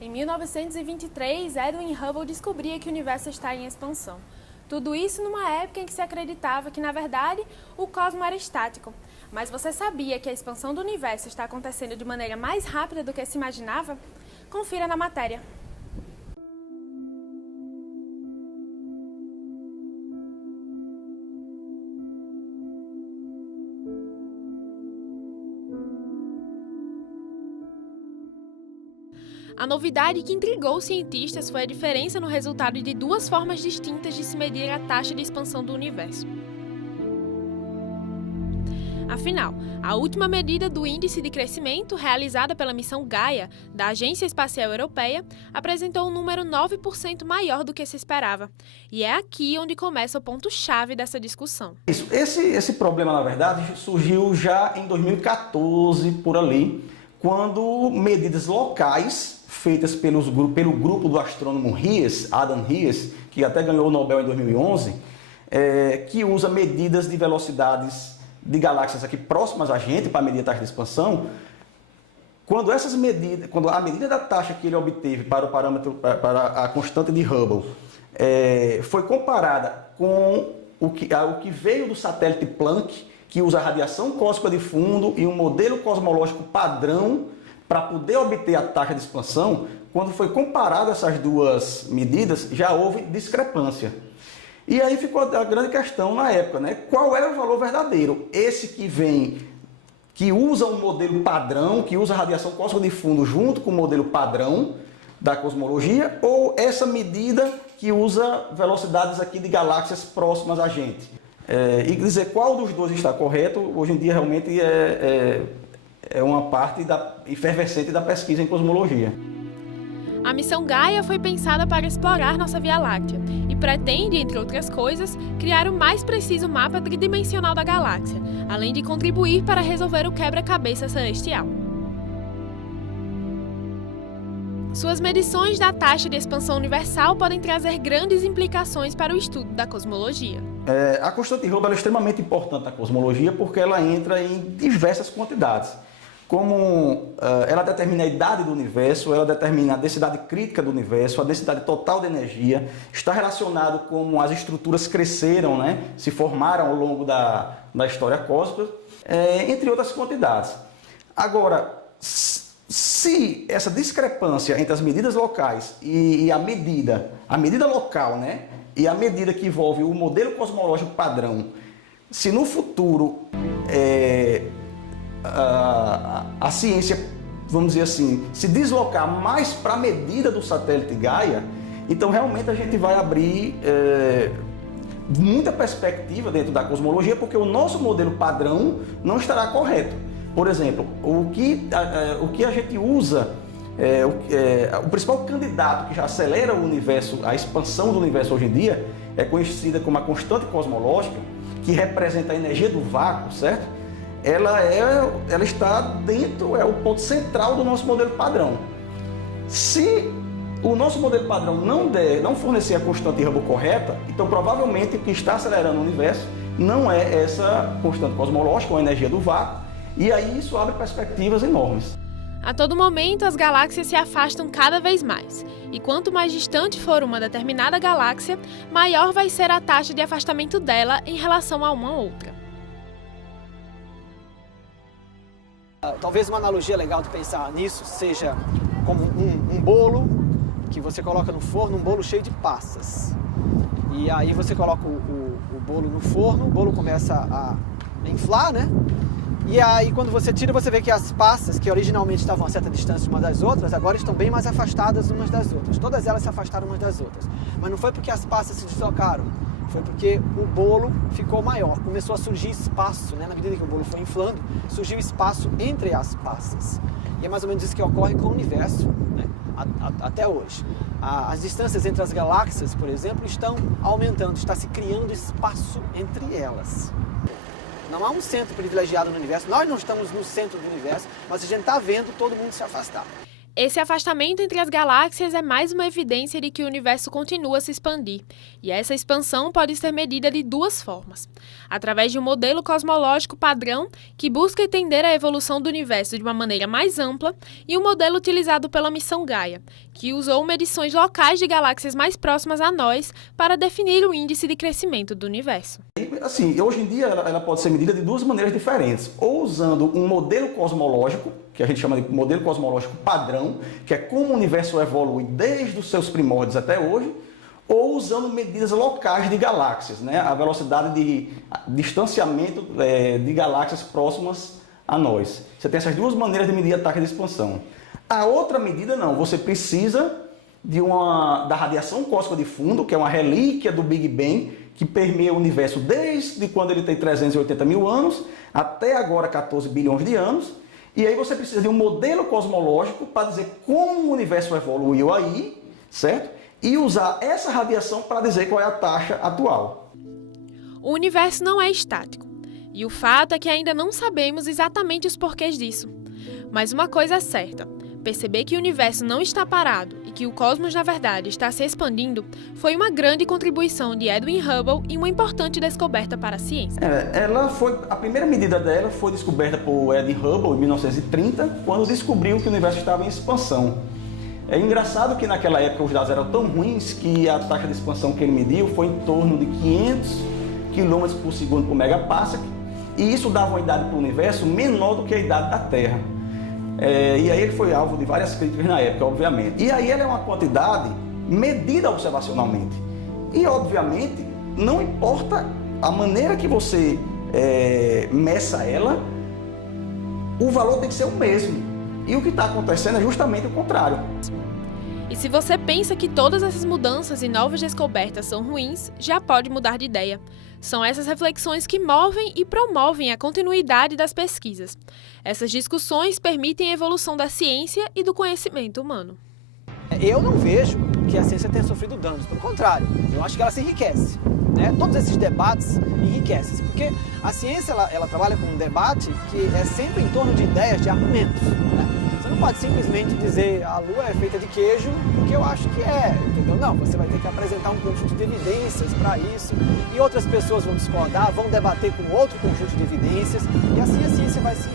Em 1923, Edwin Hubble descobria que o universo está em expansão. Tudo isso numa época em que se acreditava que, na verdade, o cosmos era estático. Mas você sabia que a expansão do universo está acontecendo de maneira mais rápida do que se imaginava? Confira na matéria. A novidade que intrigou os cientistas foi a diferença no resultado de duas formas distintas de se medir a taxa de expansão do universo. Afinal, a última medida do índice de crescimento, realizada pela missão Gaia, da Agência Espacial Europeia, apresentou um número 9% maior do que se esperava. E é aqui onde começa o ponto-chave dessa discussão. Esse problema, na verdade, surgiu já em 2014, por ali, quando medidas locais feitas pelo grupo do astrônomo Adam Ries, que até ganhou o Nobel em 2011, que usa medidas de velocidades de galáxias aqui próximas a gente para medir a taxa de expansão. Quando a medida da taxa que ele obteve para a constante de Hubble foi comparada com o que veio do satélite Planck, que usa a radiação cósmica de fundo e um modelo cosmológico padrão para poder obter a taxa de expansão, quando foi comparado essas duas medidas, já houve discrepância. E aí ficou a grande questão na época, né? Qual era o valor verdadeiro? Esse que usa um modelo padrão, que usa a radiação cósmica de fundo junto com o modelo padrão da cosmologia, ou essa medida que usa velocidades aqui de galáxias próximas a gente? E dizer qual dos dois está correto, hoje em dia realmente é uma parte efervescente da pesquisa em cosmologia. A missão Gaia foi pensada para explorar nossa Via Láctea e pretende, entre outras coisas, criar o mais preciso mapa tridimensional da galáxia, além de contribuir para resolver o quebra-cabeça celestial. Suas medições da taxa de expansão universal podem trazer grandes implicações para o estudo da cosmologia. A constante de Hubble é extremamente importante na cosmologia porque ela entra em diversas quantidades. Como ela determina a idade do universo, ela determina a densidade crítica do universo, a densidade total de energia, está relacionado com como as estruturas cresceram, né, se formaram ao longo da história cósmica, entre outras quantidades. Agora, se essa discrepância entre as medidas locais e a medida local, né, e a medida que envolve o modelo cosmológico padrão, se no futuro a ciência, vamos dizer assim, se deslocar mais para a medida do satélite Gaia, então realmente a gente vai abrir muita perspectiva dentro da cosmologia, porque o nosso modelo padrão não estará correto. Por exemplo, o que a gente usa, o principal candidato que já acelera o universo, a expansão do universo hoje em dia, é conhecida como a constante cosmológica, que representa a energia do vácuo, certo? Ela está dentro, é o ponto central do nosso modelo padrão. Se o nosso modelo padrão não fornecer a constante Hubble correta, então provavelmente o que está acelerando o universo não é essa constante cosmológica ou a energia do vácuo, e aí isso abre perspectivas enormes. A todo momento, as galáxias se afastam cada vez mais, e quanto mais distante for uma determinada galáxia, maior vai ser a taxa de afastamento dela em relação a uma outra. Talvez uma analogia legal de pensar nisso seja como um bolo que você coloca no forno, um bolo cheio de passas. E aí você coloca o bolo no forno, o bolo começa a inflar, né? E aí quando você tira, você vê que as passas, que originalmente estavam a certa distância umas das outras, agora estão bem mais afastadas umas das outras. Todas elas se afastaram umas das outras. Mas não foi porque as passas se deslocaram, foi porque o bolo ficou maior, começou a surgir espaço, né? Na medida que o bolo foi inflando, surgiu espaço entre as passas. E é mais ou menos isso que ocorre com o universo, né? Até hoje. As distâncias entre as galáxias, por exemplo, estão aumentando, está se criando espaço entre elas. Não há um centro privilegiado no universo, nós não estamos no centro do universo, mas a gente está vendo todo mundo se afastar. Esse afastamento entre as galáxias é mais uma evidência de que o universo continua a se expandir, e essa expansão pode ser medida de duas formas: através de um modelo cosmológico padrão que busca entender a evolução do universo de uma maneira mais ampla, e um modelo utilizado pela missão Gaia, que usou medições locais de galáxias mais próximas a nós para definir o índice de crescimento do universo. Assim, hoje em dia ela pode ser medida de duas maneiras diferentes, ou usando um modelo cosmológico, que a gente chama de modelo cosmológico padrão, que é como o universo evolui desde os seus primórdios até hoje, ou usando medidas locais de galáxias, né? A velocidade de distanciamento de galáxias próximas a nós. Você tem essas duas maneiras de medir a taxa de expansão. A outra medida não, você precisa da radiação cósmica de fundo, que é uma relíquia do Big Bang, que permeia o universo desde quando ele tem 380 mil anos até agora 14 bilhões de anos. E aí você precisa de um modelo cosmológico para dizer como o universo evoluiu aí, certo? E usar essa radiação para dizer qual é a taxa atual. O universo não é estático, e o fato é que ainda não sabemos exatamente os porquês disso. Mas uma coisa é certa: perceber que o universo não está parado e que o cosmos, na verdade, está se expandindo foi uma grande contribuição de Edwin Hubble e uma importante descoberta para a ciência. A primeira medida dela foi descoberta por Edwin Hubble em 1930, quando descobriu que o universo estava em expansão. É engraçado que naquela época os dados eram tão ruins que a taxa de expansão que ele mediu foi em torno de 500 km por segundo por megaparsec, e isso dava uma idade para o universo menor do que a idade da Terra. E aí ele foi alvo de várias críticas na época, obviamente. E aí ela é uma quantidade medida observacionalmente. E, obviamente, não importa a maneira que você meça ela, o valor tem que ser o mesmo. E o que está acontecendo é justamente o contrário. E se você pensa que todas essas mudanças e novas descobertas são ruins, já pode mudar de ideia. São essas reflexões que movem e promovem a continuidade das pesquisas. Essas discussões permitem a evolução da ciência e do conhecimento humano. Eu não vejo que a ciência tenha sofrido danos, pelo contrário, eu acho que ela se enriquece. Né? Todos esses debates enriquecem-se, porque a ciência ela trabalha com um debate que é sempre em torno de ideias, de argumentos. Né? Você não pode simplesmente dizer a Lua é feita de queijo, porque eu acho que é, entendeu? Não, você vai ter que apresentar um conjunto de evidências para isso, e outras pessoas vão discordar, vão debater com outro conjunto de evidências, e assim a ciência vai se